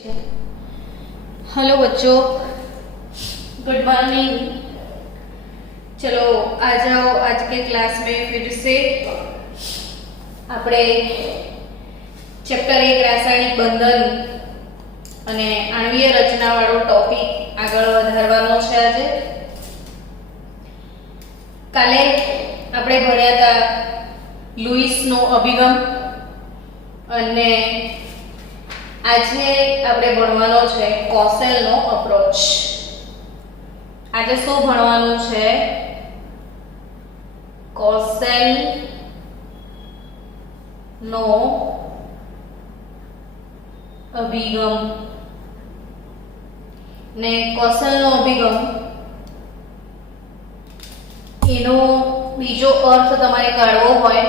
Hello बच्चों, good morning. चलो आ जाओ, आज के क्लास में फिर से આપણે ચેપ્ટર 1 રાસાયણિક બંધન અને આણ્વીય રચના વાળો ટોપિક આગળ વધારવાનો છે આજે। કાલે આપણે ભણ્યા હતા લુઈસનો અભિગમ અને આજે આપણે ભણવાનો છે કોસેલનો અપ્રોચ। આજે શું ભણવાનું છે? કોસેલનો અભિગમ। ને કોસેલનો અભિગમ એનો બીજો અર્થ તમારે કાઢવો હોય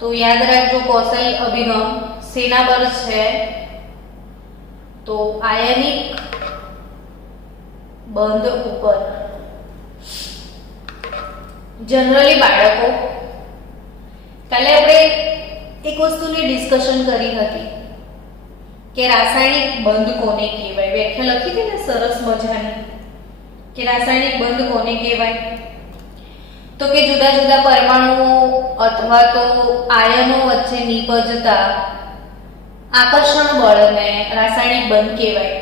તો યાદ રાખજો, કોસેલ અભિગમ સેના પર છે તો આયનિક બંધ ઉપર। જનરલી બાળકો, કાલે આપણે એક વસ્તુની ડિસ્કશન કરી હતી કે રાસાયણિક બંધ કોને કહેવાય। વ્યાખ્યા લખી હતી ને સરસ મજાની કે રાસાયણિક બંધ કોને કહેવાય, તો કે જુદા જુદા પરમાણુઓ અથવા તો આયનો વચ્ચે નિપજતા આકર્ષણ બળને રાસાયણિક બંધ કહેવાય।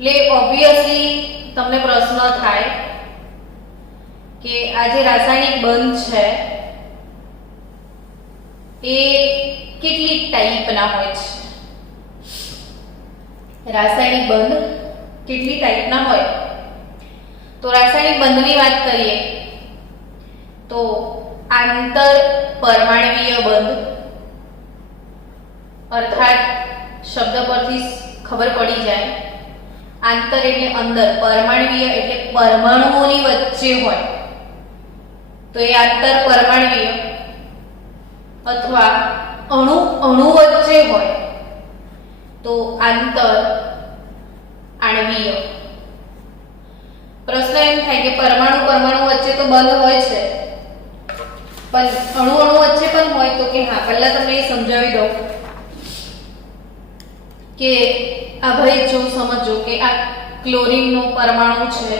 એટલે ઓબ્વિયસલી તમને પ્રશ્ન થાય કે આ જે રાસાયણિક બંધ છે એ કેટલી ટાઈપના હોય છે? રાસાયણિક બંધ કેટલી ટાઈપના હોય? તો રાસાયણિક બંધની વાત કરીએ તો આંતર પરમાણ્વીય બંધ, અર્થાત શબ્દ પરથી ખબર પડી જાય, આંતર એટલે અંદર, પરમાણ્વીય એટલે પરમાણુઓની વચ્ચે હોય તો એ આંતર પરમાણ્વીય, અથવા અણુ અણુ વચ્ચે હોય તો આંતર આણ્વીય। પ્રશ્ન એમ થાય કે પરમાણુ પરમાણુ વચ્ચે તો બંધ હોય છે પણ અણુ અણુ વચ્ચે પણ હોય તો કે હા, પહેલા તમને એ સમજાવી દઉં કે આ ભાઈ જો સમજો કે આ ક્લોરીનનો પરમાણુ છે,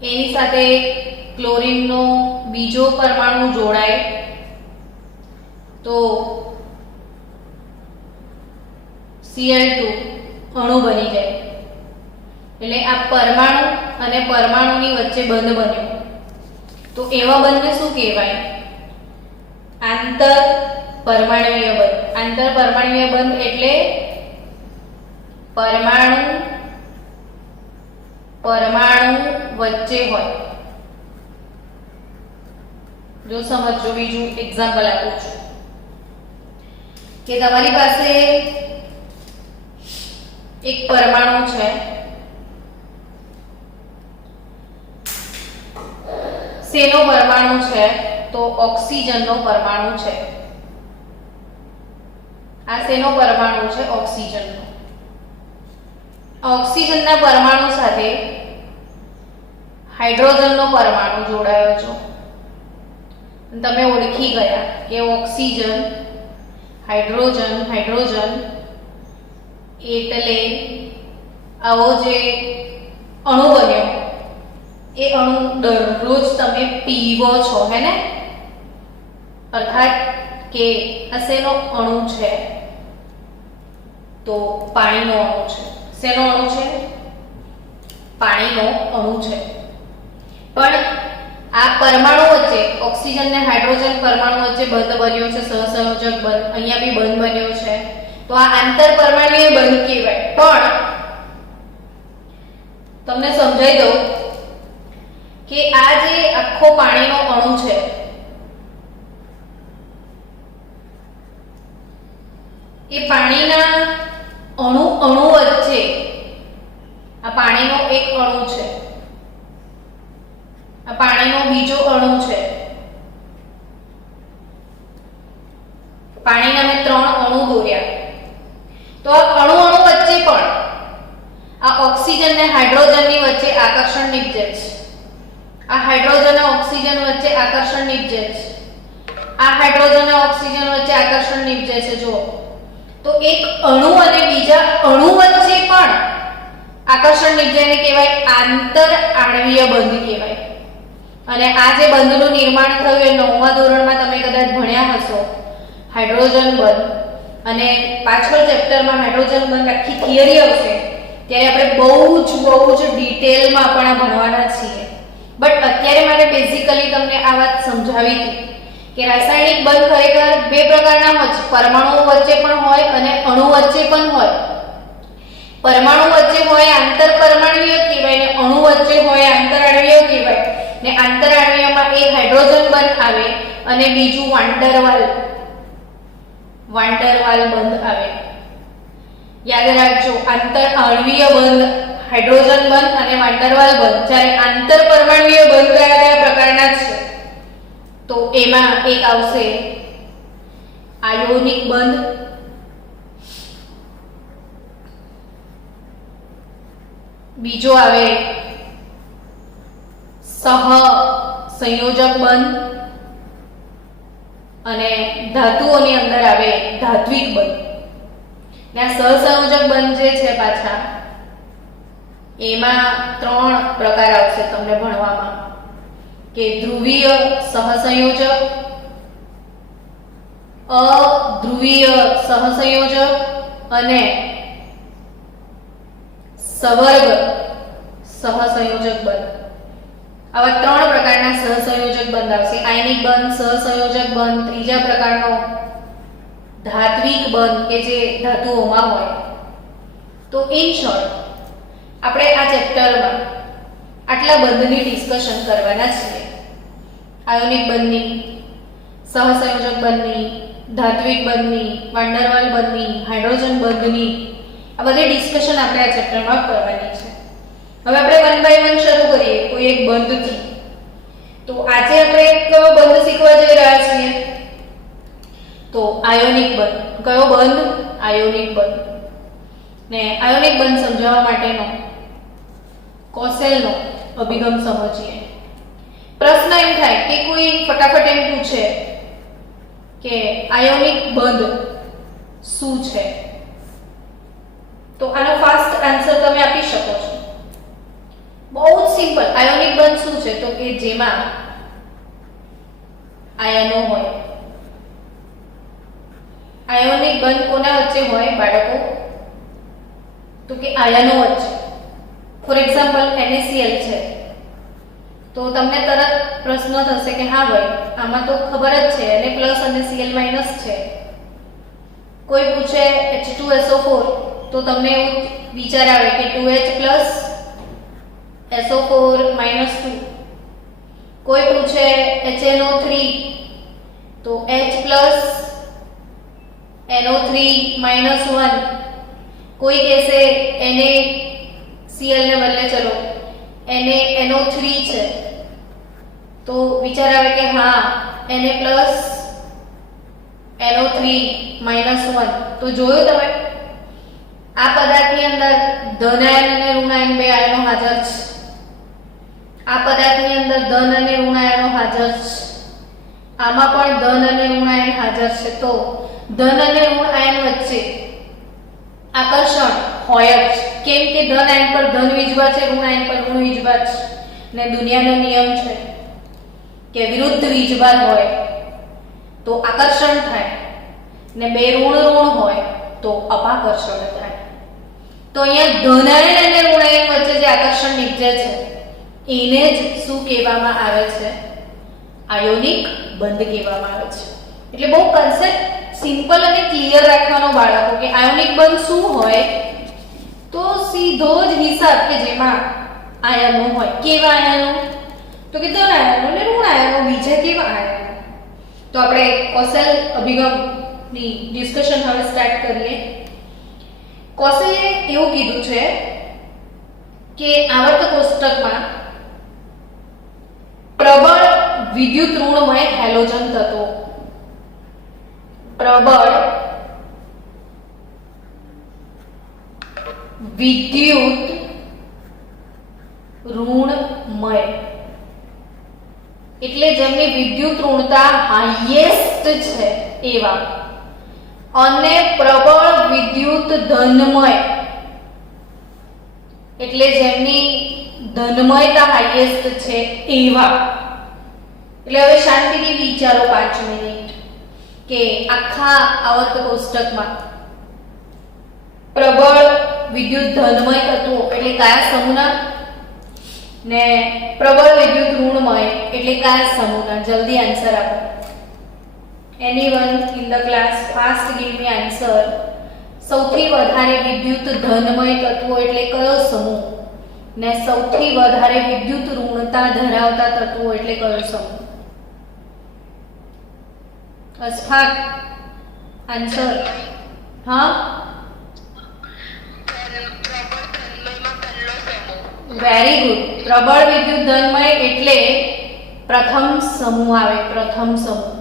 એની સાથે ક્લોરીનનો બીજો પરમાણુ જોડાય તો Cl2 અણુ બની જાય। એટલે આ પરમાણુ અને પરમાણુની વચ્ચે બંધ બન્યો તો એવા બંધને શું કહેવાય? આંતર પરમાણ્વીય બંધ। આંતર પરમાણ્વીય બંધ એટલે પરમાણુ પરમાણુ વચ્ચે હોય। જો સમજો, બીજું એક્ઝામ્પલ આપું છું કે તમારી પાસે એક પરમાણુ છે, શેનો પરમાણુ છે? તો ઓક્સિજનનો પરમાણુ છે। આ શેનો પરમાણુ છે? ઓક્સિજનનો। ઓક્સિજનના પરમાણુ સાથે હાઇડ્રોજનનો પરમાણુ જોડાયો છે। તમે ઓળખી ગયા કે ઓક્સિજન હાઇડ્રોજન હાઇડ્રોજન એટલે આવો જે અણુ બન્યો એ અણુ દરરોજ તમે પીવો છો, હે ને? અર્થાત કે આ શેનો અણુ છે? તો પાણીનો અણુ છે। શેનો અણુ છે? પાણીનો અણુ છે। પણ આ પરમાણુ વચ્ચે ઓક્સિજન ને હાઇડ્રોજન પરમાણુ વચ્ચે બંધ બન્યો છે, સહસંયોજક બંધ, અહીંયા બી બંધ બન્યો છે તો આ આંતર પરમાણ્વીય બંધ કહેવાય। પણ તમને સમજાઈ દઉં કે આ જે આખો પાણીનો અણુ છે એ પાણીના અણુ અણુ વચ્ચે, આ પાણીનો એક અણુ છે, આ પાણીનો બીજો અણુ છે, પાણીના મેં 3 અણુ દોર્યા તો આ અણુ અણુ વચ્ચે પણ આ ઓક્સિજન ને હાઇડ્રોજનની વચ્ચે આકર્ષણ નિપજે છે। આ હાઇડ્રોજન અને ઓક્સિજન વચ્ચે આકર્ષણ નિપજે છે। આ હાઇડ્રોજન અને ઓક્સિજન વચ્ચે આકર્ષણ નિપજે છે। જો તો એક અણુ અને બીજા અણુ વચ્ચે પણ આકર્ષણ નિપજાયને કહેવાય આંતર આણ્વીય બંધ કહેવાય. અને આ જે બંધનું નિર્માણ થયું એ 9મા ધોરણમાં તમે કદાચ ભણ્યા હશો, હાઇડ્રોજન બંધ. અને પાછળ ચેપ્ટરમાં હાઇડ્રોજન બંધ આખી થિયરી આવશે ત્યારે આપણે બહુ જ ડિટેલમાં પણ આ ભણવાના છીએ. બટ અત્યારે મારે બેઝિકલી તમને આ વાત સમજાવી હતી કે રાસાયણિક બંધ ખરેખર બે પ્રકારના હોય છે, પરમાણુઓ વચ્ચે પણ હોય અને અણુ વચ્ચે પણ હોય. પરમાણુ વચ્ચે હોય આંતર પરમાણુય કહેવાય ને અણુ વચ્ચે હોય આંતર આણ્વીય કહેવાય. ને આંતર આણ્વીયમાં એક હાઇડ્રોજન બંધ આવે અને બીજું વાન્ડરવાલ બંધ આવે. યાદ રાખજો, આંતર આણ્વીય બંધ હાઇડ્રોજન બંધ અને વાન્ડરવાલ બંધ. જ્યારે આંતર પરમાણુય બંધ કયા પ્રકારના છે તો એમાં એક આવશે આયોનિક બંધ, બીજો આવે સહસંયોજક બંધ અને ધાતુઓની અંદર આવે ધાત્વિક બંધ. ને આ સહસંયોજક બંધ જે છે પાછા એમાં 3 પ્રકાર આવશે તમને ભણવામાં કે ધ્રુવીય સહસંયોજક, અધ્રુવીય સહસંયોજક અને સવર્ગ સહસંયોજક બંધ. આવા 3 પ્રકારના સહસંયોજક બંધ આવશે. આયનિક બંધ, સહસંયોજક બંધ, ત્રીજા પ્રકારનો ધાત્વિક બંધ કે જે ધાતુઓમાં હોય. તો ઇન શોર્ટ આપણે આ ચેપ્ટરમાં આટલા બંધની ડિસ્કશન કરવાના છીએ. આયોનિક બંધની, સહસંયોજક બંધની, ધાત્વિક બંધની, વાન્ડરવાલ બંધની, હાઇડ્રોજન બંધની, આ બધી ડિસ્કશન આપણે આ ચેપ્ટરમાં કરવાની છે. હવે આપણે 1 બાય 1 શરૂ કરીએ કોઈ એક બંધથી. તો આજે આપણે એક બંધ શીખવા જઈ રહ્યા છીએ. તો આયોનિક બંધ. કયો બંધ? આયોનિક બંધ. ને આયોનિક બંધ સમજાવવા માટેનો કોસેલનો અભિગમ સમજીએ. પ્રશ્ન એમ થાય કે કોઈ ફટાફટ એમ પૂછે કે આયોનિક બંધ શું છે, તો આનો ફાસ્ટ આન્સર તમે આપી શકો છો. બહુ જ સિમ્પલ. આયોનિક બંધ શું છે તો કે જેમાં આયનો હોય. આયોનિક બંધ કોના વચ્ચે હોય બાળકો? તો કે આયનો વચ્ચે. ફોર એક્ઝામ્પલ NaCl છે તો તમને તરત પ્રશ્ન થશે કે હા ભાઈ આમાં તો ખબર જ છે Na પ્લસ અને Cl માઇનસ છે. કોઈ પૂછે H2SO4 તો તમને એવું વિચાર આવે કે 2H પ્લસ SO4 minus 2. કોઈ પૂછે HNO3 તો H plus NO3 minus 1. કોઈ કહેશે NaCl ને બદલે ચલો NaNO3 છે તો વિચાર આવે કે હા Na plus NO3 minus 1. તો જોયું તમે આ પદાર્થની અંદર ધન આયન અને ઋણ આયન બે આયનો હાજર છે. આ પદાર્થની અંદર ધન અને ઋણ આયનો હાજર છે. આમાં પણ ધન અને ઋણ આયન હાજર છે. તો ધન અને ઋણ આયન વચ્ચે આકર્ષણ હોય જ. કેમ કે ધન આયન પર ધન વીજભાર છે, ઋણ આયન પર ઋણ વીજભાર છે. ને દુનિયાનો નિયમ છે કે વિરુદ્ધ વીજભાર હોય તો આકર્ષણ થાય ને બે ઋણ ઋણ હોય તો અપાકર્ષણ થાય. તો અહીંયા ધન આયન અને ઋણ આયન વચ્ચે જે આકર્ષણ નિપજે છે એને જ શું કહેવામાં આવે છે? આયોનિક બંધ કહેવામાં આવે છે. એટલે બહુ કન્સેપ્ટ સિમ્પલ અને ક્લિયર રાખવાનો બાળકો કે આયોનિક બંધ શું હોય તો સીધો જ હિસાબ કે જેમાં આયનો હોય. કેવા આયનો? તો કે ધન આયનો અને ઋણ આયનો. બીજા કેવા આયનો? તો આપણે કોસેલ અભિગમની ડિસ્કશન હવે સ્ટાર્ટ કરીએ. કોસેલે એવું કીધું છે કે આવર્ત કોષ્ટકમાં પ્રબળ વિદ્યુત ઋણમય હેલોજન તત્વો, પ્રબળ વિદ્યુત ઋણમય એટલે જેમની વિદ્યુત ઋણતા હાઈએસ્ટ છે એવા અને પ્રબળ વિદ્યુત ધનમય, એટલે જેમની ધનમયતા હાઈએસ્ટ છે એવા. એટલે હવે શાંતિથી વિચારો 5 મિનિટ કે આખા આવર્ત કોષ્ટકમાં પ્રબળ વિદ્યુત ધનમય તત્વો એટલે કયા સમૂહના ને પ્રબળ વિદ્યુત ઋણમય એટલે કયા સમૂહના? જલ્દી આન્સર આપો. anyone in the class fast give me answer. સૌથી વધારે વિદ્યુત ધનમય તત્વો એટલે કયો સમૂહ ને સૌથી વધારે વિદ્યુત ઋણતા ધરાવતા તત્વો એટલે કયો સમૂહ? અસ્ફાક આન્સર. હા, વેરી ગુડ. પ્રબળ વિદ્યુત ધનમય એટલે પ્રથમ સમૂહ આવે, પ્રથમ સમૂહ.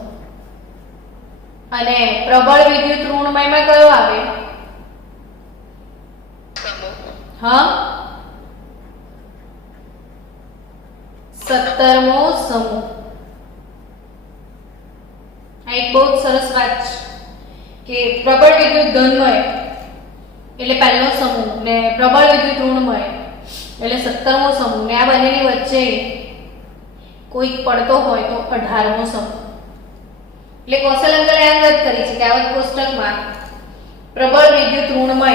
અને પ્રબળ વિદ્યુત ઋણમયમાં કયો આવે? હા, 17મો સમૂહ. આ એક બહુ સરસ વાત છે કે પ્રબળ વિદ્યુત ધનમય એટલે પહેલો સમૂહ ને પ્રબળ વિદ્યુત ઋણમય એટલે 17મો સમૂહ ને આ બંનેની વચ્ચે કોઈ પડતો હોય તો 18મો સમૂહ. એટલે કૌશલ અંકલે આ વાત કરી છે કે આવર્ત કોષ્ટકમાં પ્રબળ વિદ્યુત ઋણમય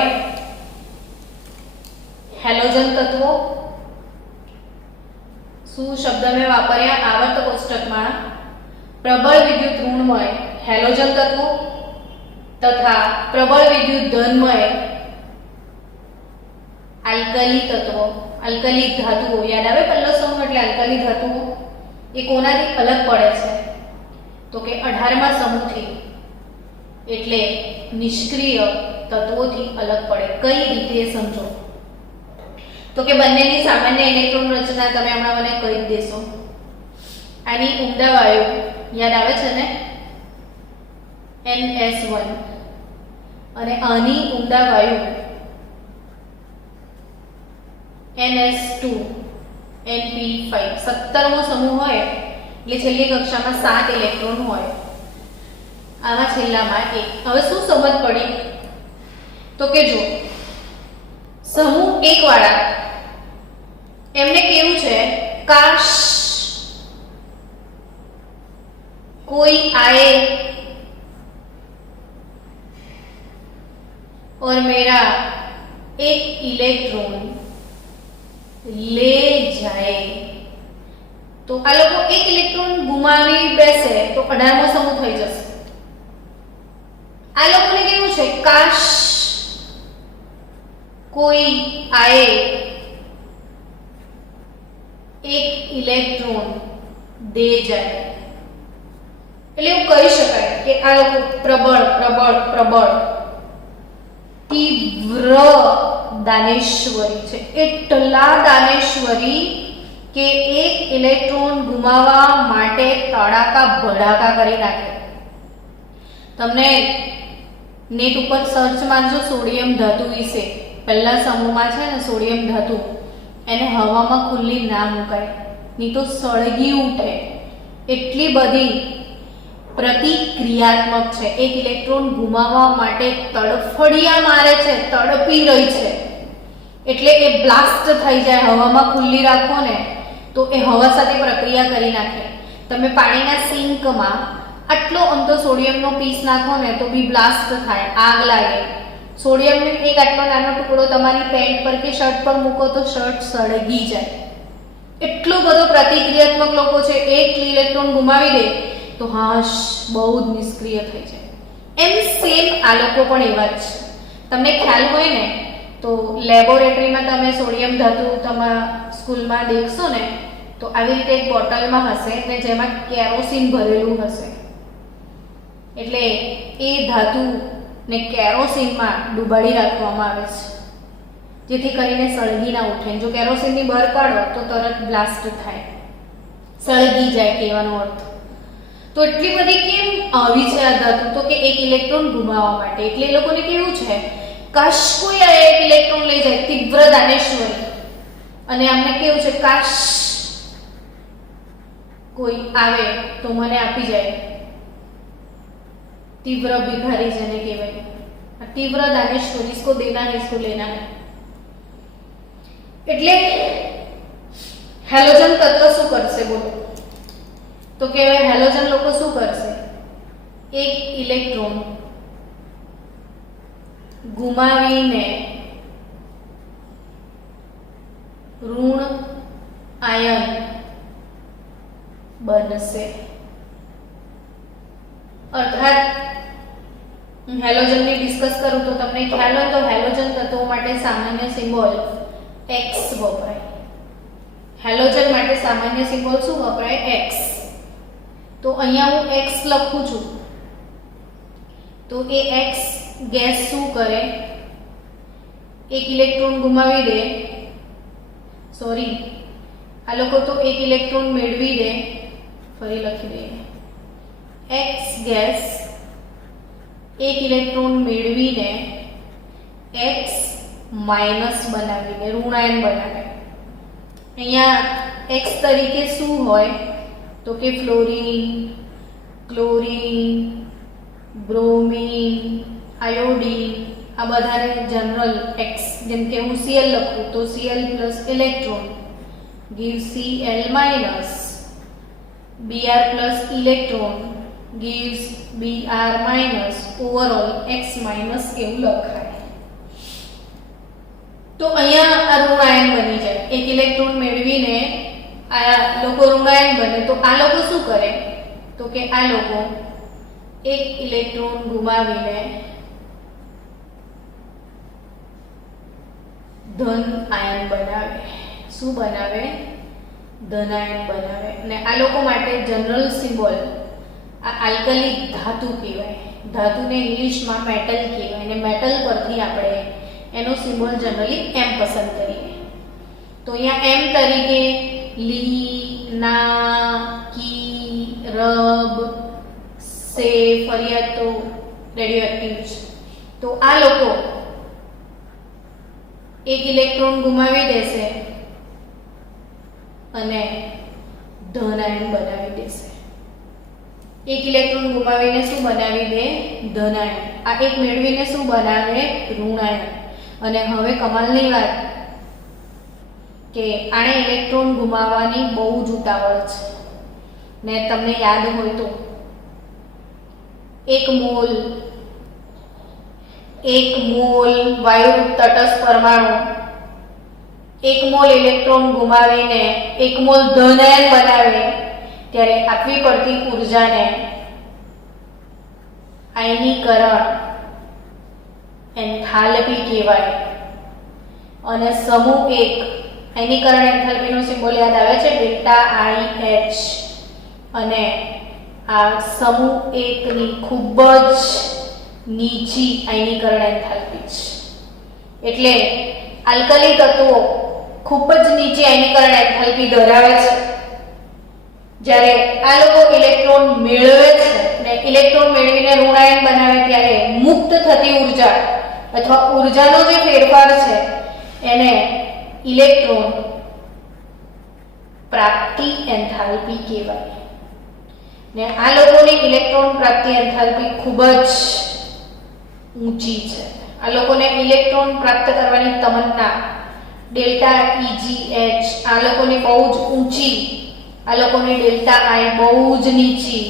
હેલોજન તત્વો, શું શબ્દ મેં વાપર્યા? આવર્ત કોષ્ટકમાં પ્રબળ વિદ્યુત ઋણમય હેલોજન તત્વો તથા પ્રબળ વિદ્યુત ધનમય આલ્કલી તત્વો, આલ્કલી ધાતુઓ. યાદ આવે પહેલો સમૂહ એટલે આલ્કલી ધાતુઓ. એ કોનાથી અલગ પડે છે? તો કે 18મા સમૂહથી, એટલે નિષ્ક્રિય તત્વોથી અલગ પડે. કઈ રીતે સમજો? તો કે બંનેની સામાન્ય ઇલેક્ટ્રોન રચના તમે હમણાં મને કહી દેશો. આની ઉમદા વાયુ યાદ આવે છે ને, NS1, અને આની ઉમદા વાયુ NS2 NP5. 17મો સમૂહ હોય એટલે છેલ્લી કક્ષામાં 7 ઇલેક્ટ્રોન હોય, આમાં છેલ્લામાં 1. હવે શું સમજ પડી? તો કે જો સમૂહ 1 વાળા એમને કેવું છે, કાશ कोई आए और मेरा एक इलेक्ट्रॉन ले जाए. तो આ લોકો એક ઇલેક્ટ્રોન ગુમાવી બેસે તો 18મો સમૂહ થઈ જશે. આ લોકોને કેવું છે, કાશ કોઈ આए એક ઇલેક્ટ્રોન દે જાય. એટલે એવું કહી શકાય કે આ લોકો પ્રબળ પ્રબળ પ્રબળ તીવ્ર દાનેશ્વરી છે. એટલા દાનેશ્વરી કે એક ઇલેક્ટ્રોન ગુમાવવા માટે તડાકા ભડાકા કરી નાખે. તમને નેટ ઉપર સર્ચ મારજો સોડિયમ ધાતુ વિશે. પહેલા સમૂહમાં છે ને સોડિયમ ધાતુ, એને હવામાં ખુલ્લી ના મુકાય, નહીં તો સળગી ઉઠે. એટલી બધી પ્રતિક્રિયાત્મક છે. એક ઇલેક્ટ્રોન ગુમાવવા માટે તડફડિયા મારે છે, તડપી રહી છે. એટલે એ બ્લાસ્ટ થઈ જાય. હવામાં ખુલ્લી રાખો ને તો એ હવા સાથે પ્રક્રિયા કરી નાખે. તમે પાણીના સિંકમાં આટલો અમથો સોડિયમનો પીસ નાખો ને તો બી બ્લાસ્ટ થાય, આગ લાગે. સોડિયમનો એક આટલો નાનો ટુકડો તમારી પેન્ટ પર કે શર્ટ પર મૂકો તો શર્ટ સળગી જાય. એટલો બધો પ્રતિક્રિયાત્મક લોકો છે. એક ઇલેક્ટ્રોન ગુમાવી દે તો હાશ બહુ જ નિષ્ક્રિય થઈ જાય. એમ સેમ આ લોકો પણ એવા જ છે. તમને ખ્યાલ હોય ને તો લેબોરેટરીમાં તમે સોડિયમ ધાતુ તમારા સ્કૂલમાં દેખશો ને તો આવી રીતે એક બોટલમાં હશે ને જેમાં કેરોસીન ભરેલું હશે. એટલે એ ધાતુ ને કેરોસીનમાં ડુબાડી રાખવામાં આવે છે જેથી કરીને સળગી ના ઉઠે. જો કેરોસીનની બહાર કાઢો તો તરત બ્લાસ્ટ થાય, સળગી જાય કહેવાનો અર્થ. તો એટલી બધી કેમ આવી છે આ ધાતુ? તો કે એક ઇલેક્ટ્રોન ગુમાવવા માટે. એટલે એ લોકોને કેવું છે, કાશ કોઈ આ એક ઇલેક્ટ્રોન લઈ જાય, તીવ્ર દાનેશ્વરી. અને અમને કેવું છે, કાશ કોઈ આવે તો મને આપી જાય, तीव्र भिखारी જેને કહેવાય, આ तीव्र दानेश्वर, इसको देना है इसको लेना है। એટલે હેલોજન તત્વ શું કરશે બોલો? તો કહેવાય હેલોજન લોકો શું કરશે? એક ઇલેક્ટ્રોન ગુમાવીને ઋણ આયન બનશે। અર્થાત હેલોજન ની ડિસ્કસ કરું તો તમને ખ્યાલ હોય તો હેલોજન તત્વો માટે સામાન્ય સિમ્બોલ X વપરાય। હેલોજન માટે સામાન્ય સિમ્બોલ શું વપરાય? X। તો અહીંયા હું X લખું છું તો એ X ગેસ શું કરે? એક ઇલેક્ટ્રોન ગુમાવી દે, સોરી આ લોકો તો એક ઇલેક્ટ્રોન મેળવી દે, ફરી લખી દઈએ, X ગેસ એક ઇલેક્ટ્રોન મેળવીને X માઇનસ બનાવીને ઋણાયન બનાવે। અહીંયા X તરીકે શું હોય તો કે ફ્લોરીન, ક્લોરીન, બ્રોમીન, આયોડીન, આ બધાને જનરલ X, જેમ કે હું Cl લખું તો Cl plus electron gives Cl minus, Br plus electron gives Br minus, overall X minus એવું લખાય। તો અહીંયા આ ઋણાયન બની જાય, એક ઇલેક્ટ્રોન મેળવીને આ લોકો ઋણાયન બને। તો આ લોકો શું કરે તો કે આ લોકો એક ઇલેક્ટ્રોન ગુમાવીને ધન આયન બનાવે। શું બનાવે? ધનાયન બનાવે। અને આ લોકો માટે જનરલ સિમ્બોલ આ આલ્કલી ધાતુ કહેવાય। ધાતુને ઇંગ્લિશમાં મેટલ કહેવાય અને મેટલ પરથી આપણે એનો સિમ્બોલ જનરલી M પસંદ કરીએ। તો અહીંયા M તરીકે લી, ના, કી, રબ, સે, ફરિયાદ તો રેડિયોએક્ટિવ છે। તો આ લોકો એક ઇલેક્ટ્રોન ગુમાવી દેશે અને ધનાયન બનાવી દેશે। એક ઇલેક્ટ્રોન ગુમાવીને શું બનાવી દે? ધનાયન। આ એક મેળવીને શું બનાવે? ઋણાયન। અને હવે કમાલની વાત કે આને ઇલેક્ટ્રોન ગુમાવવાની બહુ જ ઉતાવળ છે ને તમને યાદ હોય તો એક મોલ વાયુ તટસ્થ પરમાણુ એક મોલ ઇલેક્ટ્રોન ગુમાવીને એક મોલ ધનાયન બનાવે ત્યારે આપવી પડતી ઉર્જાને આયનીકરણ એન્થાલ્પી કહેવાય। અને સમૂહ 1 આયનીકરણ એન્થાલ્પીનો સિમ્બોલ યાદ આવે છે ડેલ્ટા IH, અને આ સમૂહ 1 ની ખૂબ જ નીચી આયનીકરણ એન્થાલ્પી છે। એટલે આલ્કલી તત્વો ખૂબ જ નીચી આયનીકરણ એન્થાલ્પી ધરાવે છે। જ્યારે આ લોકો ઇલેક્ટ્રોન મેળવે છે ને ઇલેક્ટ્રોન મેળવીને ઋણાયન બનાવે ત્યારે મુક્ત થતી ઉર્જા અથવા ઉર્જાનો જે ફેરફાર છે એને ઇલેક્ટ્રોન પ્રાપ્તિ એન્થાલ્પી કહેવાય। ને આ લોકોની ઇલેક્ટ્રોન પ્રાપ્તિ એન્થાલ્પી ખૂબ જ ઊંચી છે। આ લોકોને ઇલેક્ટ્રોન પ્રાપ્ત કરવાની તમન્ના ડેલ્ટા EGH આ લોકોની બહુ જ ઊંચી, આ લોકોની ડેલ્ટા I બહુ જ નીચી।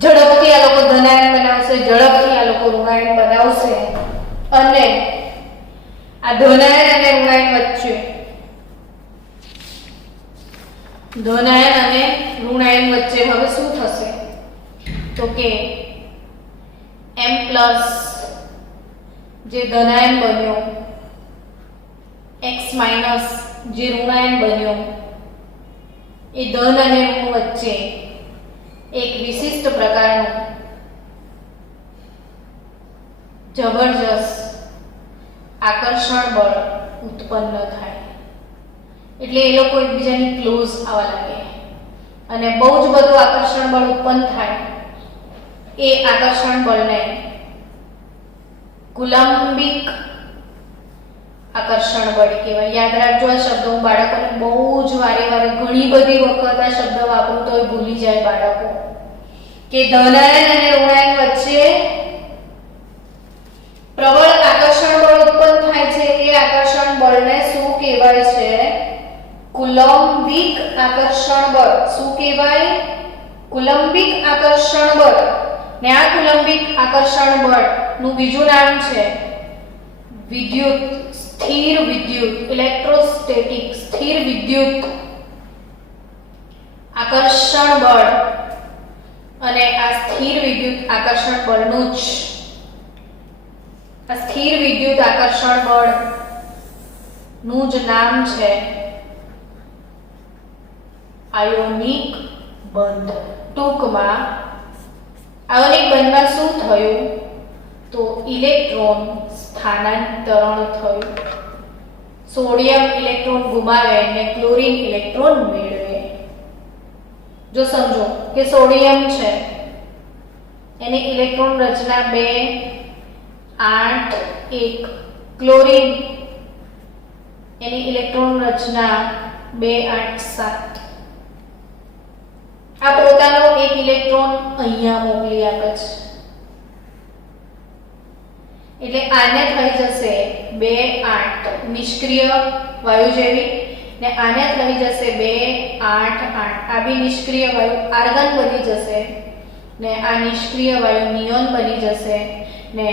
ઝડપથી આ લોકો ધનાયન બનાવશે, ઝડપથી આ લોકો ઋણાયન બનાવશે અને આ ધનાયન અને ઋણાયન વચ્ચે હવે શું થશે તો કે M+ જે ધનાયન બન્યો, X- જે ઋણાયન બન્યો, એ ધન અને ઋણ વચ્ચે એક વિશિષ્ટ પ્રકારનું જબરજસ્ત આકર્ષણ બળ ઉત્પન્ન થાય। એટલે એ લોકો એકબીજાની ક્લોઝ આવવા લાગે અને બહુ જ બધું આકર્ષણ બળ ઉત્પન્ન થાય। એ આકર્ષણ બળને કુલંબિક આકર્ષણ બળ કહેવાય। યાદ રાખજો આ શબ્દો હું બાળકોને બહુ જ વારે ઘણી બધી વખત આ શબ્દ વાપરું તો ભૂલી જાય બાળકો કે ધનાયન અને ઋણાયન વચ્ચે પ્રબળ આકર્ષણ બળ ઉત્પન્ન થાય છે એ આકર્ષણ બળને શું કહેવાય છે? કુલંબિક આકર્ષણ બળ. શું કહેવાય? કુલંબિક આકર્ષણ બળ. ને આ કુલંબિક આકર્ષણ બળ નું બીજું નામ છે વિદ્યુત, સ્થિર વિદ્યુત, ઇલેક્ટ્રોસ્ટેટિક, સ્થિર વિદ્યુત આકર્ષણ બળ. અને આ સ્થિર વિદ્યુત આકર્ષણ બળનું જ આ સ્થિર વિદ્યુત આકર્ષણ બળ નું જ નામ છે આયોનિક બંધ. ટૂંકમાં આયોનિક બંધમાં શું થયું? તો ઇલેક્ટ્રોન સ્થાનાંતરણ થયું. સોડિયમ ઇલેક્ટ્રોન ગુમાવે અને ક્લોરીન ઇલેક્ટ્રોન મેળવે. જો સમજો કે સોડિયમ છે એની ઇલેક્ટ્રોન રચના 2 8 1, ક્લોરીન એની ઇલેક્ટ્રોન રચના 2 8 7. આ પોતાનો એક ઇલેક્ટ્રોન અહીંયા મોકલી આપે છે એટલે આને થઈ જશે 2 8 નિષ્ક્રિય વાયુ જેવી, ને આને થઈ જશે 2 8 8. આ બી નિષ્ક્રિય વાયુ આર્ગન બની જશે, ને આ નિષ્ક્રિય વાયુ નિયોન બની જશે. ને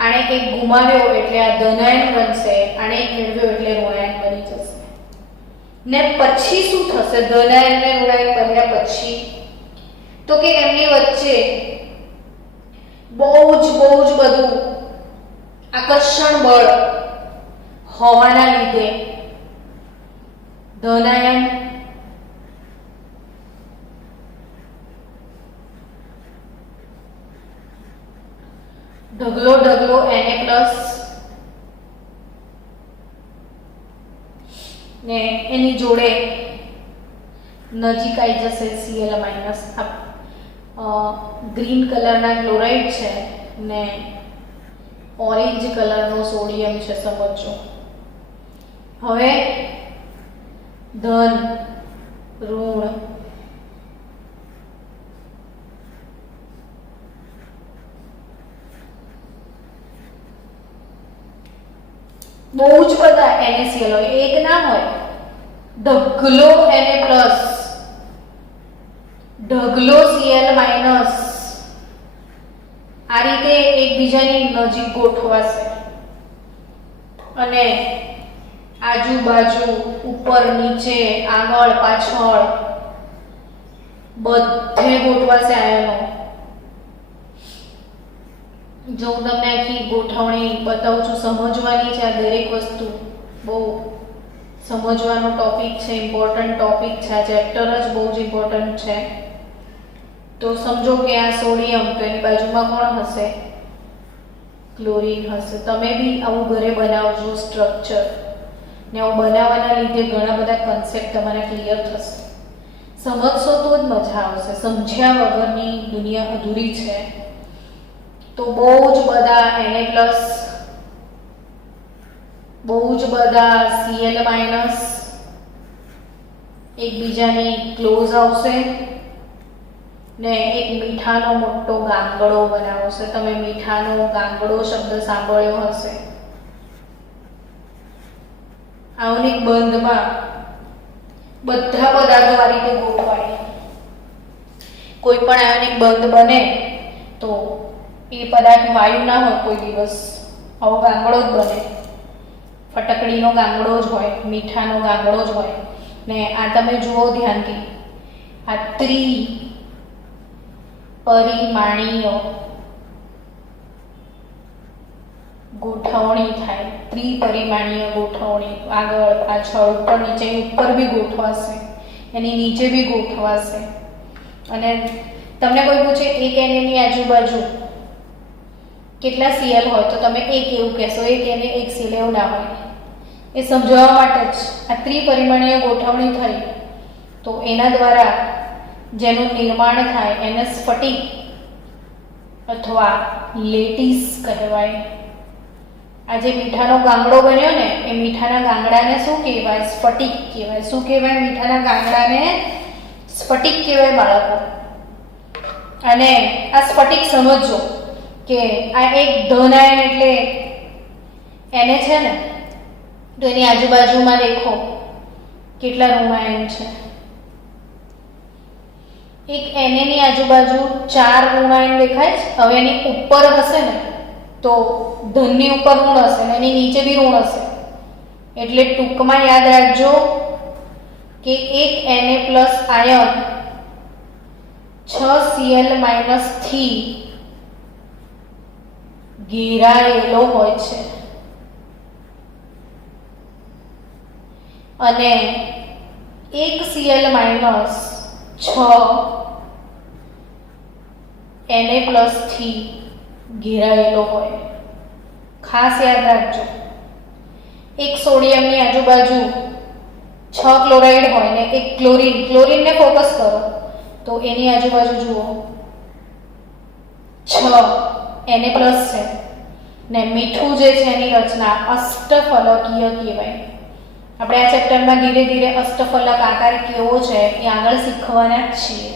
આને એક ગુમાવ્યો એટલે આ ધનાયન બનશે, આને એક મેળવ્યો એટલે ઋણાયન બની જશે. ને પછી શું થશે ધનાયન ને ઋણાયન બન્યા પછી? તો કે એમની વચ્ચે બહુ જ બધું આકર્ષણ બળ હોવાના લીધે ધનાયન ઢગલો Na+ ને એની જોડે નજીક આવી જશે Cl-. ગ્રીન કલરના ક્લોરાઇડ છે ને ઓરેન્જ કલરનો સોડિયમ છે. સમજો હવે ધન ઋણ બહુ જ બધા NaCl હોય, એક ના હોય, ઢગલો Na+, ઢગલો Cl-. આ રીતે એકબીજાની નજીક ગોઠવાશે અને આજુબાજુ ઉપર નીચે આગળ પાછળ બધે ગોઠવાશે આયનો. જો હું તમને આખી ગોઠવણી બતાવું છું, સમજવાની છે. આ દરેક વસ્તુ બહુ સમજવાનો ટોપિક છે, ઇમ્પોર્ટન્ટ ટોપિક છે. આ ચેપ્ટર જ બહુ જ ઇમ્પોર્ટન્ટ છે. તો સમજો કે આ સોડિયમ, તો એની બાજુમાં કોણ હશે? ક્લોરીન હશે. તમે બી આવું ઘરે બનાવજો સ્ટ્રક્ચર, ને આવું બનાવવાના લીધે ઘણા બધા કન્સેપ્ટ તમારા ક્લિયર થશે. સમજશો તો જ મજા આવશે, સમજ્યા વગરની દુનિયા અધૂરી છે. તો બહુ જ બધા Na+, બહુ જ બધા Cl- એકબીજાની ક્લોઝ આવશે ને એક મીઠાનો મોટો ગાંગડો બનાવશે. તમે મીઠાનો ગાંગડો શબ્દ સાંભળ્યો હશે. આયોનિક બંધમાં બધા પદાર્થો આ રીતે ગોઠવાય. કોઈ પણ આયોનિક બંધ બને તો એ પદાર્થ વાયુ ના હોય, કોઈ દિવસ આવો ગાંગડો જ બને. ફટકડીનો ગાંગડો જ હોય, મીઠાનો ગાંગડો જ હોય. ને આ તમે જુઓ ધ્યાનથી, આ ત્રિપરિમાણીય ગોઠવણી થાય. ત્રિપરિમાણીય ગોઠવણી, આગળ પાછળ ઉપર નીચે, ઉપર બી ગોઠવાશે, એની નીચે બી ગોઠવાશે. અને તમને કોઈ પૂછે એક એની આજુબાજુ કેટલા Cl હોય તો તમે એક એવું કહેશો, એક એને એક Cl એવું ના હોય. એ સમજાવવા માટે જ આ ત્રિપરિમાણીય ગોઠવણી થઈ. તો એના દ્વારા જેનું નિર્માણ થાય એને સ્ફટિક અથવા લેટિસ કહેવાય. આ જે મીઠાનો ગાંગડો બન્યો ને, એ મીઠાના ગાંગડાને શું કહેવાય? સ્ફટિક કહેવાય. શું કહેવાય? મીઠાના ગાંગડાને સ્ફટિક કહેવાય બાળકો. અને આ સ્ફટિક સમજો કે આ એક ધન આયન એટલે એને છે ને તો એની આજુબાજુમાં દેખો કેટલા ઋણાયન છે. એક એને ની આજુબાજુ 4 ઋણાયન દેખાય છે. હવે એની ઉપર હશે ને તો ધનની ઉપર ઋણ હશે અને એની નીચે બી ઋણ હશે. એટલે ટૂંકમાં યાદ રાખજો કે એક Na+ આયન 6Cl- થી ઘેરાયેલો હોય છે અને 1Cl- 6 Na+ થી ઘેરાયેલો હોય. ખાસ યાદ રાખજો, એક સોડિયમની આજુબાજુ 6 ક્લોરાઇડ હોય ને એક ક્લોરીનને ફોકસ કરો તો એની આજુબાજુ જુઓ 6 Na+ છે ને મીઠું જે છે એની રચના અષ્ટફલકીય કહેવાય. આપણે આ ચેપ્ટરમાં ધીરે ધીરે અષ્ટફલક આકાર કેવો છે એ આગળ શીખવાના જ છીએ.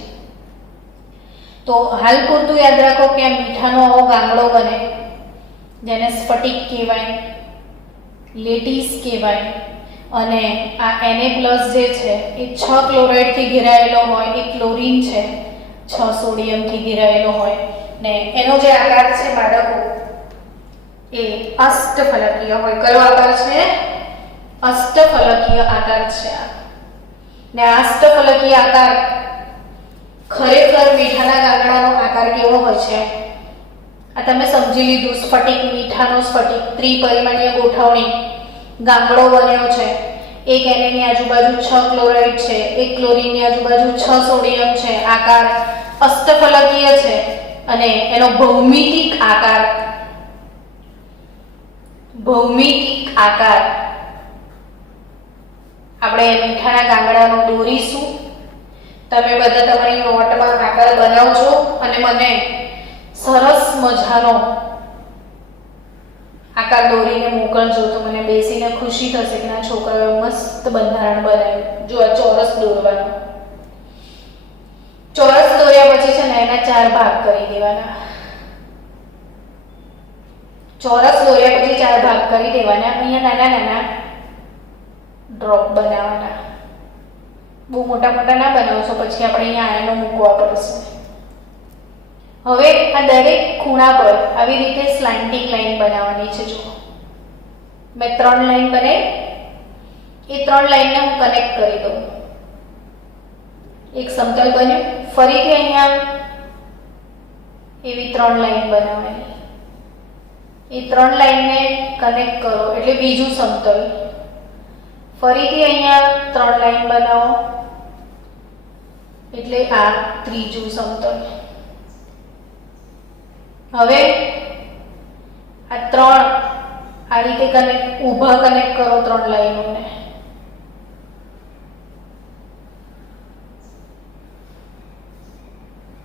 તો હાલ પૂરતું યાદ રાખો કે આ મીઠાનો આવો ગાંગડો બને જેને સ્ફટિક કહેવાય, લેટીસ કહેવાય અને આ Na+ જે છે એ 6 ક્લોરાઇડથી ઘેરાયેલો હોય, એક ક્લોરીન છે 6 સોડિયમથી ઘેરાયેલો હોય ને એનો જે આકાર છે બાળકો એ અષ્ટફલકીય હોય. કયો આકાર છે? અષ્ટફલકીય આકાર છે. ને આ અષ્ટફલકીય આકાર ખરેખર મીઠાના ગાંગડાનો આકાર કેવો હોય છે આ તમે સમજી લીધું. સ્ફટિક, મીઠાનો સ્ફટિક, ત્રિપરિમાણીય ગોઠવણી, ગાંગડો બન્યો છે. એક Na ની આજુબાજુ 6 ક્લોરાઇડ છે, એક ક્લોરીનની આજુબાજુ 6 સોડિયમ છે. આકાર અષ્ટફલકીય છે અને એનો ભૌમિતિક આકાર આપણે મીઠાના ગાંગડાનો દોરીશું. તમે બધા તમારી નોટમાં આકાર બનાવજો અને મને સરસ મજાનો આકાર દોરીને મોકલજો તો મને બેસીને ખુશી થશે કે આ છોકરાઓએ મસ્ત બંધારણ બનાવ્યું. જો આ ચોરસ દોરવાનું. ચોરસ દોર્યા પછી છે ને એના 4 ભાગ કરી દેવાના. ચોરસ દોર્યા પછી 4 ભાગ કરી દેવાના. અહીંયા નાના નાના ડ્રોપ બનાવવાના. બહુ મોટા મોટા ના બનાવશો પછી આપણે અહીંયા આયનો મૂકવા પડશે. હવે આ દરેક ખૂણા પર આવી રીતે સ્લાન્ટિંગ લાઈન બનાવવાની છે. જો મેં 3 લાઈન બનાવી, એ 3 લાઈનને હું કનેક્ટ કરી દઉં. એક સમતલ બન્યું. ફરીથી અહીંયા એવી 3 લાઈન બનાવવાની. એ 3 લાઈનને કનેક્ટ કરો એટલે બીજું સમતલ. ફરીથી અહીંયા 3 લાઈન બનાવો એટલે આ ત્રીજું સમતલ. હવે આ 3 આ રીતે ઊભા કનેક્ટ કરો 3 લાઈનોને.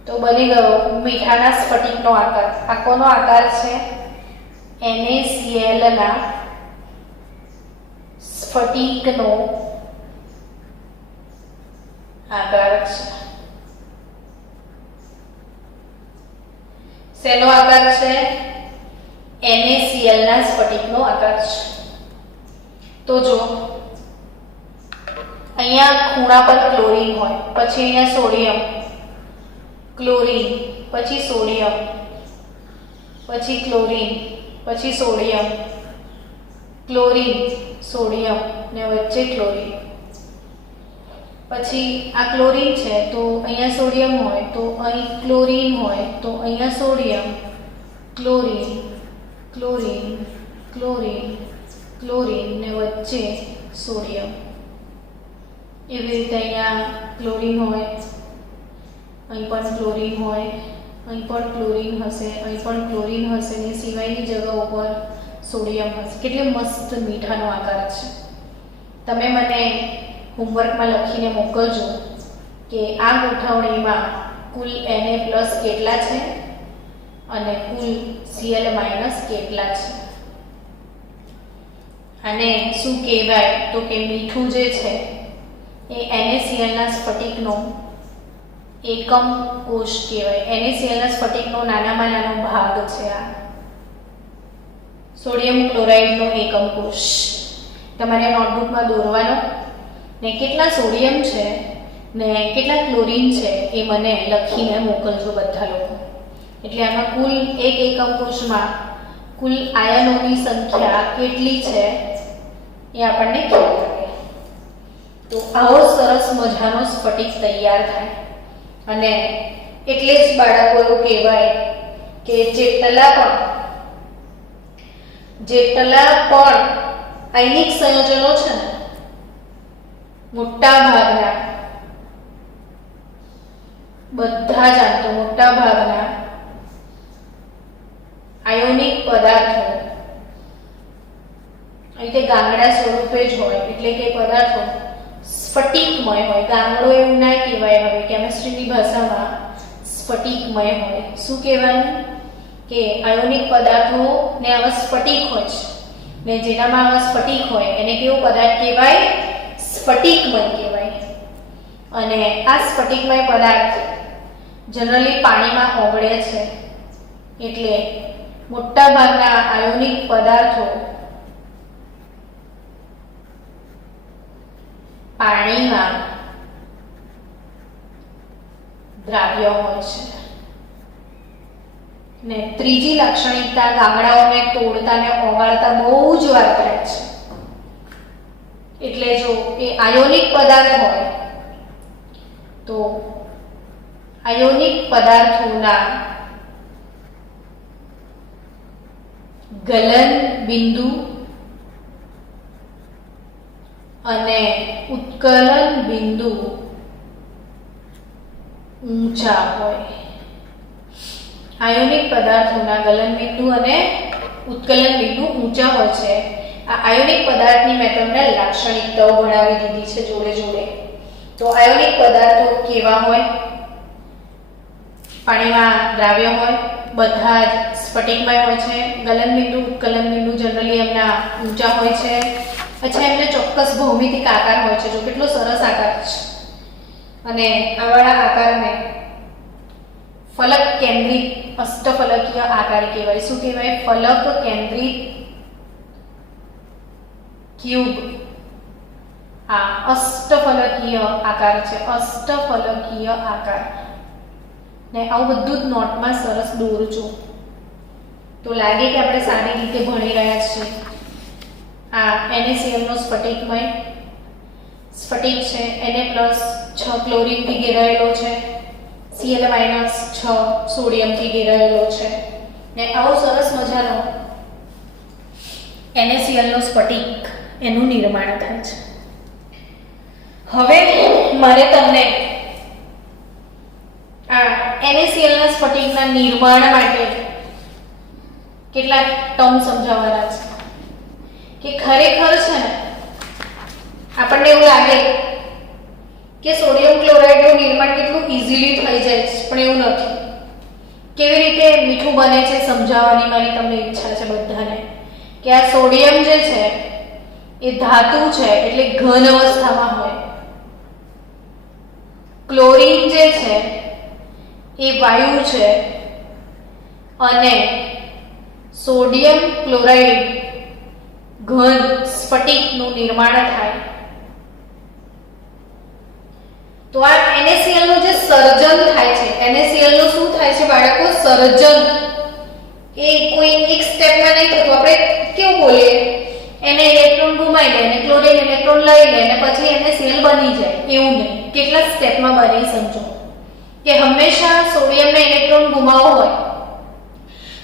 તો બની ગયો મીઠાના સ્ફટિકનો આકાર. આ કોનો આકાર છે? NaCl ના સ્ફટિકનો આકાર છે. શેનો આકાર છે? NaCl ના સ્ફટિકનો આકાર છે. તો જો અહીંયા ખૂણા પર ક્લોરીન હોય, પછી અહીંયા સોડિયમ, ક્લોરીન, પછી સોડિયમ, પછી ક્લોરીન, પછી સોડિયમ, ક્લોરીન, સોડિયમ ને વચ્ચે ક્લોરીન. પછી આ ક્લોરીન છે તો અહીંયા સોડિયમ હોય, તો અહીં ક્લોરીન હોય તો અહીંયા sodium, chlorine, chlorine, chlorine, chlorine ને વચ્ચે સોડિયમ. એવી રીતે અહીંયા ક્લોરીન હોય, અહીં પણ ક્લોરીન હોય, અહીં પણ ક્લોરીન હશે, અહીં પણ ક્લોરીન હશે ને સિવાયની જગ્યાઓ પર સોડિયમ હશે. કેટલી મસ્ત મીઠાનો આકાર છે. તમે મને હોમવર્કમાં લખીને મોકલજો કે આ ગોઠવણીમાં કુલ Na+ કેટલા છે અને કુલ Cl- કેટલા છે. અને શું કહેવાય તો કે મીઠું જે છે એ NaCl ના સ્ફટિકનો એકમ કોષ કહેવાય. NaCl ના સ્ફટિકનો નાનામાં નાનો ભાગ છે આ. સોડિયમ ક્લોરાઇડનો એકમ કોષ તમારે નોટબુકમાં દોરવાનો ને કેટલા સોડિયમ છે ને કેટલા ક્લોરીન છે એ મને લખીને મોકલજો બધા લોકો. એટલે આમાં કુલ એક એકમ કોષમાં કુલ આયનોની સંખ્યા કેટલી છે એ આપણને ખ્યાલ આવે. તો આવો સરસ મજાનો સ્ફટિક તૈયાર થાય અને એટલે જ બાળકો એવું કહેવાય કે જેટલા પણ આયનિક સંયોજનો છે ને મોટા ભાગના બધા જ આમ તો મોટા ભાગના આયોનિક પદાર્થો આ રીતે ગાંગડા સ્વરૂપે જ હોય, એટલે કે પદાર્થો સ્ફટિકમય હોય. ગાંગડો એવું ના કહેવાય, હવે કેમિસ્ટ્રીની ભાષામાં સ્ફટિકમય હોય. શું કહેવાનું કે આયોનિક પદાર્થો ને આવા સ્ફટિક હોય છે ને જેનામાં આવા સ્ફટિક હોય એને કેવો પદાર્થ કહેવાય? સ્ફટિકમય કહેવાય. અને આ સ્ફટિકમય પદાર્થ જનરલી પાણીમાં ઓગળે છે, એટલે મોટા ભાગના આયોનિક પદાર્થો પાણીમાં દ્રાવ્ય હોય છે. ને ત્રીજી લાક્ષણિકતા ગાંગડાઓને તોડતા ને ઓગાળતા બહુ જ વાર થાય છે. એટલે જો એ આયોનિક પદાર્થ હોય તો આયોનિક પદાર્થોના ગલન બિંદુ અને ઉત્કલન બિંદુ ઊંચા હોય. આયોનિક પદાર્થોના ગલન બિંદુ અને ઉત્કલન બિંદુ ઊંચા હોય છે. આ આયોનિક પદાર્થની મેં તમને લાક્ષણિકતાઓ ભણાવી દીધી છે જોડે જોડે. તો આયોનિક પદાર્થો કેવા હોય? પાણીમાં દ્રાવ્ય હોય, બધા જ સ્ફટિકમય હોય છે. ગલન બિંદુ ઉત્કલન બિંદુ જનરલી એમના ઊંચા હોય છે. અચ્છા, એમને ચોક્કસ ભૌમિતિક આકાર હોય છે. જો કેટલો સરસ આકાર છે. અને આવાળા આકારને ફલક કેન્દ્રિત અષ્ટફલકીય આકાર કહેવાય. શું કહેવાય? ફલક કેન્દ્રિત ક્યુબ. આ અષ્ટફલકીય આકાર છે. અષ્ટફલકીય આકાર ને આવું બધું જ નોટમાં સરસ દોરજો તો લાગે કે આપણે સારી રીતે ભણી રહ્યા છીએ. આ NaCl નો સ્ફટિકમય સ્ફટિક છે. Na+ 6 ક્લોરીનથી ઘેરાયેલો છે. Cl- 6 સોડિયમથી ઘેરાયેલો છે. ને આવો સરસ મજાનો NaCl નો સ્ફટિક એનું નિર્માણ થાય છે. હવે મારે તમને આ NaCl ના સ્ફટિકના નિર્માણ માટે કેટલાક ટર્મ સમજાવવાના છે કે ખરેખર છે ને આપણને એવું લાગે કે સોડિયમ ક્લોરાઇડનું નિર્માણ કેટલું ઇઝીલી થઈ જાય છે, પણ એવું નથી. કેવી રીતે મીઠું બને છે સમજાવવાની મારી તમને ઈચ્છા છે બધાને. કે આ સોડિયમ જે છે એ ધાતુ છે, એટલે ઘન અવસ્થામાં હોય. ક્લોરીન જે છે એ વાયુ છે અને સોડિયમ ક્લોરાઇડ ઘન સ્ફટિકનું નિર્માણ થાય. તો આ NaCl નું જે સર્જન થાય છે, NaCl નું શું થાય છે બાળકો? સર્જન. એ કોઈ એક સ્ટેપમાં નહીં થતું. આપણે કેવું બોલીએ? એને ઇલેક્ટ્રોન ગુમાવી લે અને ક્લોરીન ઇલેક્ટ્રોન લઈ લે અને પછી NaCl બની જાય. એવું નહીં. કેટલા સ્ટેપમાં બને સમજો. કે હંમેશા સોડિયમને ઇલેક્ટ્રોન ગુમાવવો હોય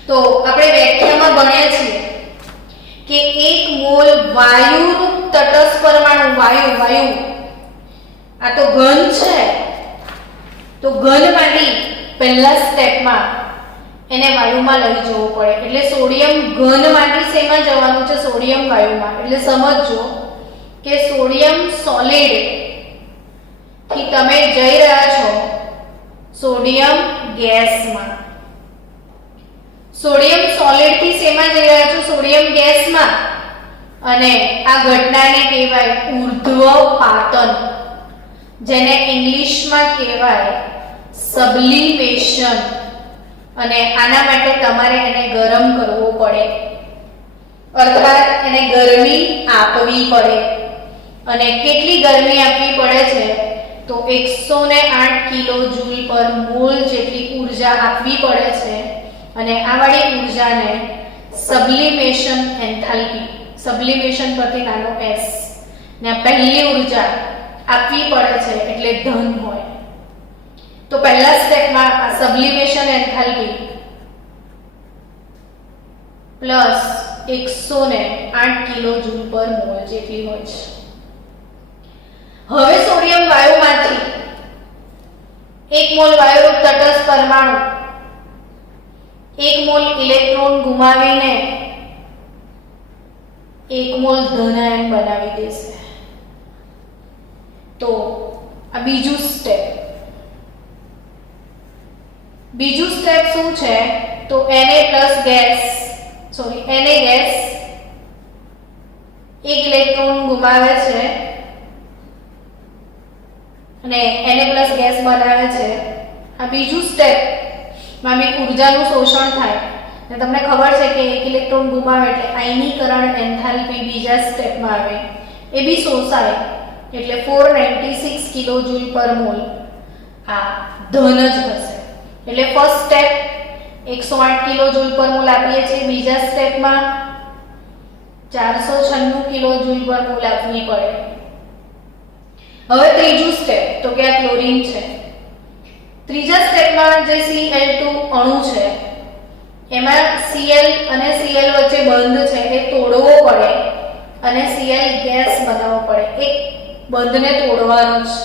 તો આપણે વ્યાખ્યામાં ભણ્યા છીએ કે 1 મોલ વાયુનું તટસ્થ પરમાણુ વાયુ આ તો ઘન છે, તો ઘનમાંથી પહેલા સ્ટેપમાં એને વાયુમાં લઈ જવું પડે. એટલે સોડિયમ ઘનમાંથી શેમાં જવાનું છે? સોડિયમ વાયુમાં. એટલે સમજજો કે સોડિયમ સોલિડ થી તમે જઈ રહ્યા છો સોડિયમ ગેસમાં. સોડિયમ સોલિડ થી શેમાં જઈ રહ્યા છો? સોડિયમ ગેસમાં. અને આ ઘટનાને કહેવાય ઉર્ધ્વપાતન, જેને ઇંગ્લિશમાં કહેવાય સબ્લિમેશન. અને આના માટે તમારે એને ગરમ કરવો પડે. અર્થાત એને ગરમી આપવી પડે અને કેટલી ગરમી આપવી પડે છે તો 108 કિલો જૂલ પર મોલ જેટલી ઊર્જા આપવી પડે છે અને આ વાળી ઊર્જાને સબ્લિમેશન એન્થાલ્પી સબ્લિમેશન પરથી નાનો s ને પહેલી ઊર્જા આપવી પડે છે એટલે ધન હોય તો પહેલા સ્ટેપમાં આ સબ્લિમેશન એન્થાલ્પી પ્લસ 108 કિલો જૂલ પર મોલ જેટલી હોય છે. હવે સોડિયમ વાયુમાંથી 1 મોલ વાયુરૂપ તટસ્થ પરમાણુ 1 મોલ ઇલેક્ટ્રોન ગુમાવીને 1 મોલ ધનાયન બનાવી દેશે. તો આ બીજું સ્ટેપ શું છે તો Na ગેસ એક ઇલેક્ટ્રોન ગુમાવે છે અને Na ગેસ બનાવે છે. આ બીજું સ્ટેપ માં બી ઊર્જાનું શોષણ થાય ને તમને ખબર છે કે એક ઇલેક્ટ્રોન ગુમાવે એટલે આયનીકરણ એન્થાલ્પી બીજા સ્ટેપમાં આવે એ બી શોષાય એટલે 496 કિલો જૂલ પર મોલ આ ધન જ હશે. એટલે ફર્સ્ટ સ્ટેપ 108 કિલો જૂલ પર મોલ આપીએ છીએ, બીજા સ્ટેપમાં 496 કિલો જૂલ પર મોલ આપવી પડે. હવે ત્રીજું સ્ટેપ તો કે આ ક્લોરીન છે. ત્રીજા સ્ટેપમાં જે Cl2 અણુ છે એમાં Cl અને Cl વચ્ચે બંધ છે એ તોડવો પડે અને Cl ગેસ બનાવવો પડે. એક બંધને તોડવાનો છે.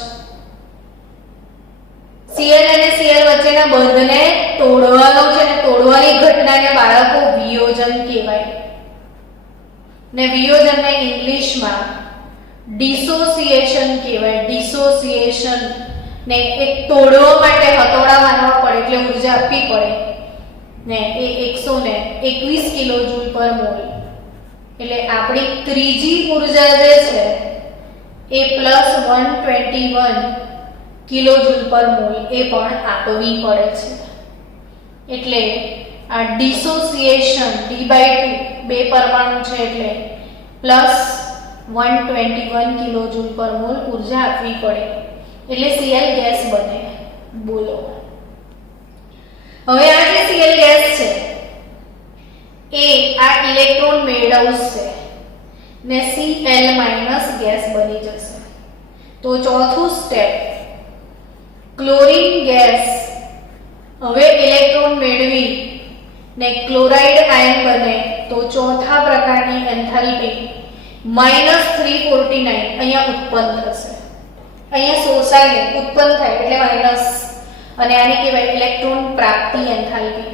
Cl અને Cl વચ્ચેના બંધને તોડવાનો છે અને તોડવાની ઘટનાને બાળકો વિયોજન કહેવાય. ને વિયોજનને ઇંગ્લિશમાં ડિસોસિએશન કહેવાય. ડિસોસિએશન ને એક તોડવા માટે હથોડા મારવા પડે એટલે ઊર્જા આપવી પડે ને એ 121 કિલો જૂલ પર મોલ. એટલે આપણી ત્રીજી ઊર્જા જે છે એ +121 કિલો જૂલ પર મોલ એ પણ આપવી પડે છે. એટલે આ ડિસોસિએશન D/2 બે પરમાણુ છે એટલે +121 કિલો જૂલ પર મોલ ઊર્જા આપવી પડે એટલે Cl ગેસ બને. બોલો હવે આ જે Cl ગેસ છે એ આ ઇલેક્ટ્રોન મેળવશે ને Cl- ગેસ બની જશે. તો ચોથું સ્ટેપ ક્લોરીન ગેસ હવે ઇલેક્ટ્રોન મેળવી ને ક્લોરાઇડ આયન બને તો ચોથા પ્રકારની એન્થાલ્પી -349 અહીંયા ઉત્પન્ન થશે. અહીંયા શોષાય ઉત્પન્ન થાય એટલે માઈનસ અને આને કહેવાય ઇલેક્ટ્રોન પ્રાપ્તિ એન્થાલ્પી.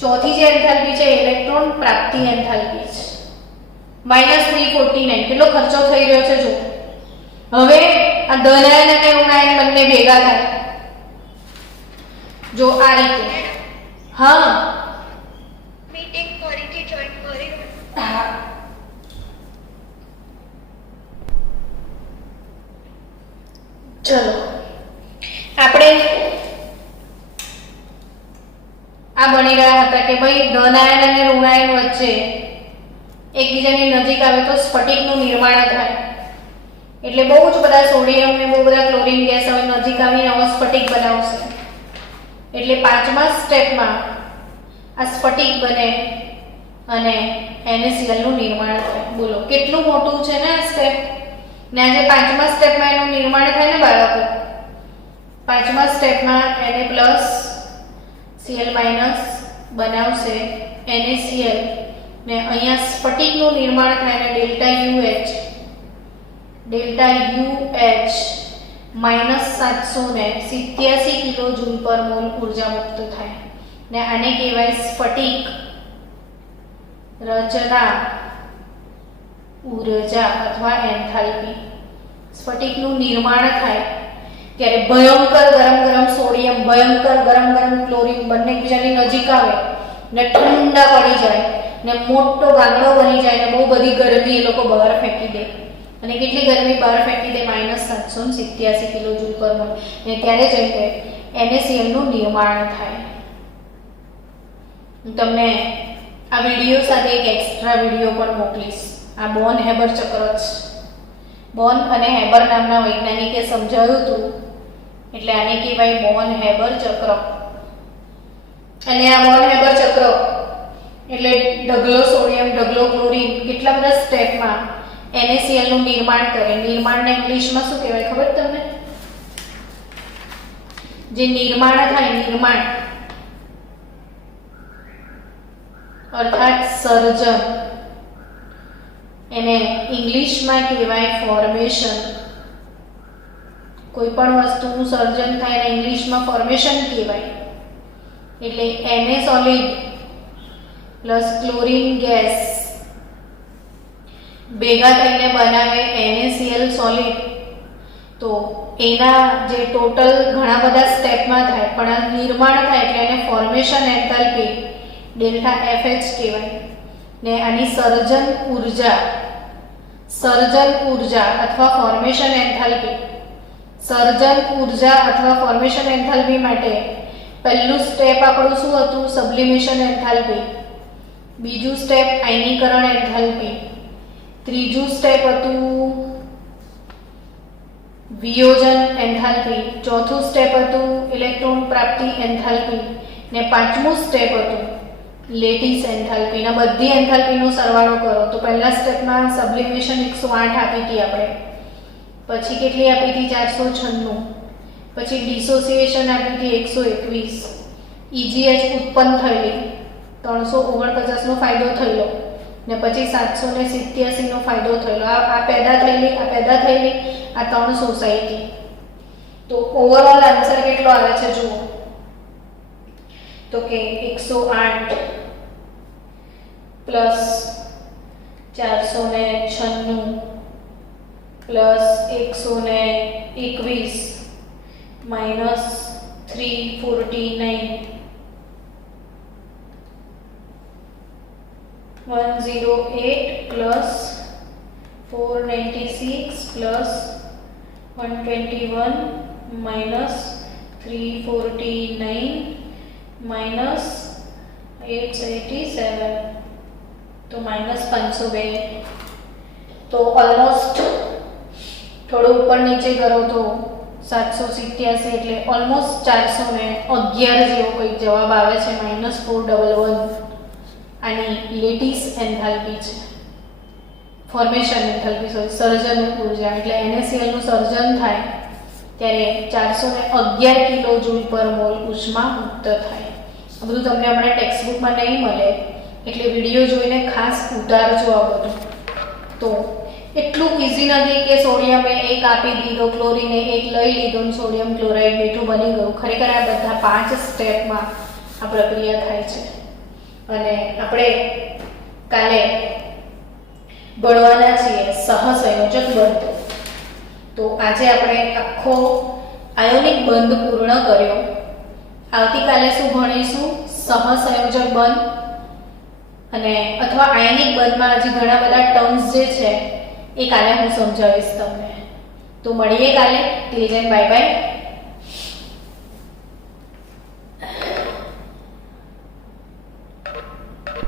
ચોથી જે એન્થાલ્પી છે ઇલેક્ટ્રોન પ્રાપ્તિ એન્થાલ્પી છે. -349 કેટલો ખર્ચો થઈ રહ્યો છે જો. હવે આ ધનાયન અને ઋણાયન બંને ભેગા થાય જો આ રીતે. હા મીટિંગ ફરીથી જોઈન કરી. હા ચલો આપણે આ ભણી રહ્યા હતા કે ભાઈ ધનાયન અને ઋણાયન વચ્ચે એકબીજાની નજીક આવે તો સ્ફટિકનું નિર્માણ થાય. એટલે બહુ જ બધા સોડિયમ ને બહુ બધા ક્લોરીન ગેસ હવે નજીક આવીને આવો સ્ફટિક બનાવશે. એટલે પાંચમા સ્ટેપમાં આ સ્ફટિક બને અને NaCl નું નિર્માણ થાય. બોલો કેટલું મોટું છે ને આ સ્ટેપ. ને આજે પાંચમા સ્ટેપમાં એનું નિર્માણ થાય ને બાળકો. પાંચમા સ્ટેપમાં Na+ Cl- બનાવશે NaCl ને અહીંયા સ્ફટિકનું નિર્માણ થાય ને ΔUH-787 કિલો જૂલ પર મોલ ઊર્જા મુક્ત થાય ને આને કહેવાય સ્ફટિક રચના ઊર્જા અથવા એન્થાલ્પી. સ્ફટિકનું નિર્માણ થાય ત્યારે ભયંકર ગરમ સોડિયમ ભયંકર ગરમ ક્લોરીન બંને એકબીજાની નજીક આવે ને ઠંડા પડી જાય ને મોટો ગાંગડો બની જાય ને બહુ બધી ગરમી એ લોકો બહાર ફેંકી દે. અને કેટલી ગરમી બહાર ફેંકી દે -787 કિલો જૂલ પર મોલ. ને ત્યારે જઈને NaCl નું નિર્માણ થાય. તમને આ વિડીયો સાથે એક એક્સ્ટ્રા વિડીયો પણ મોકલીશ. આ બોન હેબર ચક્ર જ બોન અને હેબર નામના વૈજ્ઞાનિકે સમજાવ્યું હતું, એટલે આને કહેવાય બોન હેબર ચક્ર. અને આ બોન હેબર ચક્ર એટલે ઢગલો સોડિયમ, ઢગલો ક્લોરીન કેટલા બધા સ્ટેપમાં NaCl નું નિર્માણ કરે. નિર્માણને ઇંગ્લિશમાં શું કહેવાય ખબર તમને? જે નિર્માણ થાય, નિર્માણ અર્થાત સર્જન, એને ઇંગ્લિશમાં કહેવાય ફોર્મેશન. કોઈ પણ વસ્તુનું સર્જન થાય એને ઇંગ્લિશમાં ફોર્મેશન કહેવાય. એટલે Na solid plus chlorine gas ભેગા થઈને બનાવે NaCl સોલિડ. તો એના જે ટોટલ ઘણા બધા સ્ટેપમાં થાય, પણ આ નિર્માણ થાય એટલે એને ફોર્મેશન એન્થાલ્પી ડેલ્ટા FH કહેવાય. ને આની સર્જન ઉર્જા અથવા ફોર્મેશન એન્થાલ્પી, સર્જન ઉર્જા અથવા ફોર્મેશન એન્થાલ્પી માટે પહેલું સ્ટેપ આપણું શું હતું? સબ્લિમેશન એન્થાલ્પી. બીજું સ્ટેપ આયનીકરણ એન્થાલ્પી. ત્રીજું સ્ટેપ હતું વિયોજન એન્થાલ્પી. ચોથું સ્ટેપ હતું ઇલેક્ટ્રોન પ્રાપ્તિ એન્થાલ્પી. ને પાંચમું સ્ટેપ હતું લેટિસ એન્થાલ્પી. ના બધી એન્થાલ્પીનો સરવાળો કરો તો પહેલા સ્ટેપમાં સબ્લિમેશન 108 આપી હતી આપણે, પછી કેટલી આપી હતી? 496. પછી ડિસોસિએશન આપી હતી 121. EGH ઉત્પન્ન થયેલી 349 નો ફાયદો થયેલો. ને પછી 787 નો ફાયદો થયેલો. આ પેદા થયેલી, આ 3 સોસાયટી. તો ઓવરઓલ આન્સર કેટલો આવે છે જુઓ, તો કે 108 plus 496 plus 121 minus 349 108 plus 496 plus 121 minus 349 minus 887 તો માઇનસ 502. તો ઓલમોસ્ટ થોડું ઉપર નીચે કરો તો 787 એટલે ઓલમોસ્ટ 411 જેવો કંઈક જવાબ આવે છે. -411 આની લેટિસ એન્થાલ્પી છે, ફોર્મેશન એન્થાલ્પી, સર્જન ઉર્જા. એટલે NaCl નું સર્જન થાય ત્યારે 411 કિલો જૂલ પર મોલ ઉષ્મા મુક્ત થાય. આ બધું તમને હમણાં ટેક્સ્ટબુકમાં નહીં મળે, એટલે વિડીયો જોઈને ખાસ ઉતારજો આ બધું. તો એટલું ઇઝી નથી કે સોડિયમે 1 આપી દીધો, ક્લોરીને 1 લઈ લીધો અને સોડિયમ ક્લોરાઇડ મીઠું બની ગયું. ખરેખર આ બધા 5 સ્ટેપમાં આ પ્રક્રિયા થાય છે. અને આપણે કાલે ભણવાના છીએ સહસંયોજક બંધ. તો આજે આપણે આખો આયોનિક બંધ પૂર્ણ કર્યો. આવતીકાલે શું ભણીશું? સહસંયોજક બંધ અને અથવા આયનિક બંધમાં હજી ઘણા બધા ટર્મ્સ જે છે એ કાલે હું સમજાવીશ તમને. તો મળીએ કાલે. Till then bye bye.